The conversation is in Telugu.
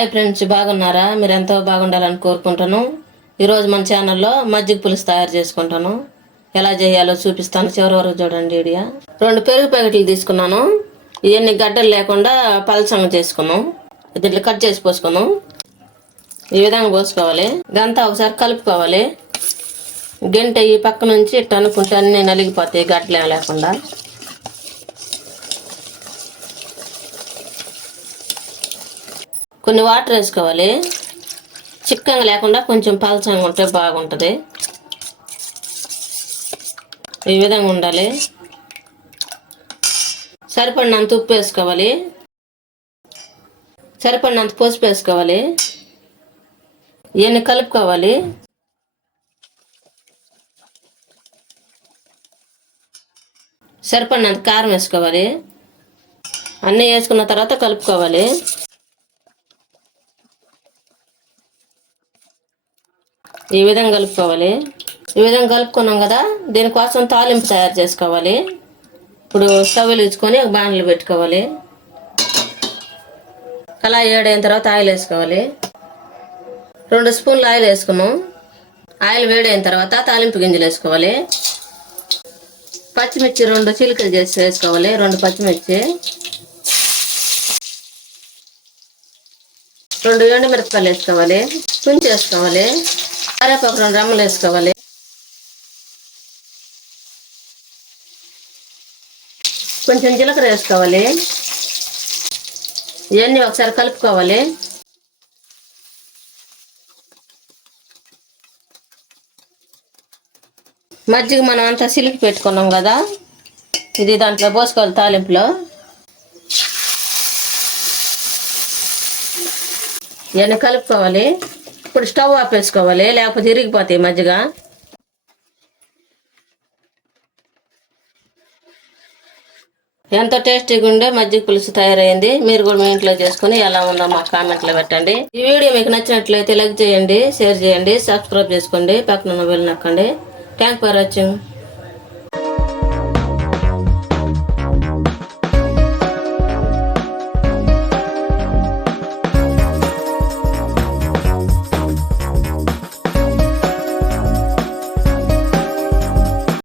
హాయ్ ఫ్రెండ్స్, బాగున్నారా? మీరు ఎంతో బాగుండాలని కోరుకుంటాను. ఈరోజు మన ఛానల్లో మజ్జిగ పులుసు తయారు చేసుకుంటాను. ఎలా చేయాలో చూపిస్తాను, చివరి వరకు చూడండి వీడియో. 2 పెరుగు ప్యాకెట్లు తీసుకున్నాను. ఇవన్నీ గడ్డలు లేకుండా పలసంగా చేసుకున్నాం. దీంట్లో కట్ చేసి పోసుకున్నాం. ఈ విధంగా పోసుకోవాలి. ఇదంతా ఒకసారి కలుపుకోవాలి. గంట ఈ పక్క నుంచి ఇట్లా అనుకుంటే అన్నీ నలిగిపోతాయి గడ్డలు లేకుండా. కొన్ని వాటర్ వేసుకోవాలి. చిక్కగా లేకుండా కొంచెం పలచంగా ఉంటే బాగుంటుంది. ఈ విధంగా ఉండాలి. సరిపడినంత ఉప్పు వేసుకోవాలి. సరిపడినంత పసుపు వేసుకోవాలి. ఇవన్నీ కలుపుకోవాలి. సరిపడినంత కారం వేసుకోవాలి. అన్నీ వేసుకున్న తర్వాత కలుపుకోవాలి. ఈ విధంగా కలుపుకోవాలి. ఈ విధంగా కలుపుకున్నాం కదా, దీనికోసం తాలింపు తయారు చేసుకోవాలి. ఇప్పుడు స్టవ్ వెలిగించుకొని ఒక బాణలు పెట్టుకోవాలి. కళాయి వేడైన తర్వాత ఆయిల్ వేసుకోవాలి. 2 స్పూన్లు ఆయిల్ వేసుకున్నాం. ఆయిల్ వేడైన తర్వాత తాలింపు గింజలు వేసుకోవాలి. పచ్చిమిర్చి 2 చీలికలు చేసి వేసుకోవాలి. 2 పచ్చిమిర్చి, 2 ఎండుమిరపకాయలు వేసుకోవాలి. తుంచి వేసుకోవాలి. కరివేపాకు 2 రెమ్మలు వేసుకోవాలి. కొంచెం జీలకర్ర వేసుకోవాలి. ఇవన్నీ ఒకసారి కలుపుకోవాలి. మజ్జిగ మనం అంతా సిలికి పెట్టుకున్నాం కదా, ఇది దాంట్లో పోసుకోవాలి. తాలింపులో ఇవన్నీ కలుపుకోవాలి. ఇప్పుడు స్టవ్ ఆపేసుకోవాలి, లేకపోతే ఇరిగిపోతాయి మజ్జిగ. ఎంతో టేస్టీగా ఉండే మజ్జిగ పులుసు తయారైంది. మీరు కూడా మీ ఇంట్లో చేసుకుని ఎలా ఉందో మాకు కామెంట్లో పెట్టండి. ఈ వీడియో మీకు నచ్చినట్లయితే లైక్ చేయండి, షేర్ చేయండి, సబ్స్క్రైబ్ చేసుకోండి, పక్కన బెల్ నొక్కండి. Thank for watching.